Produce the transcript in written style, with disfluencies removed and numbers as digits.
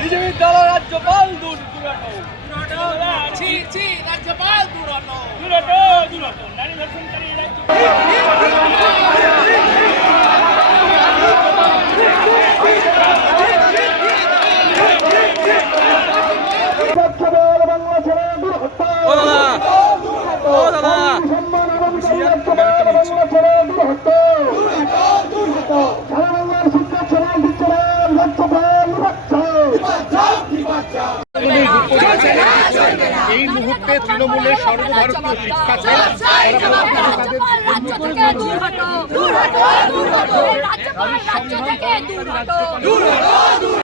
BJP দলের রাজ্যপাল দূর হটো। ছি ছি রাজ্যপাল দূর হটো। নারী ধর্ষণকারী রাজ্যপাল। এই মুহূর্তে তৃণমূলের সর্বভারতীয় শিক্ষা রাজ্যপাল রাজ্য থেকে দূর হটো।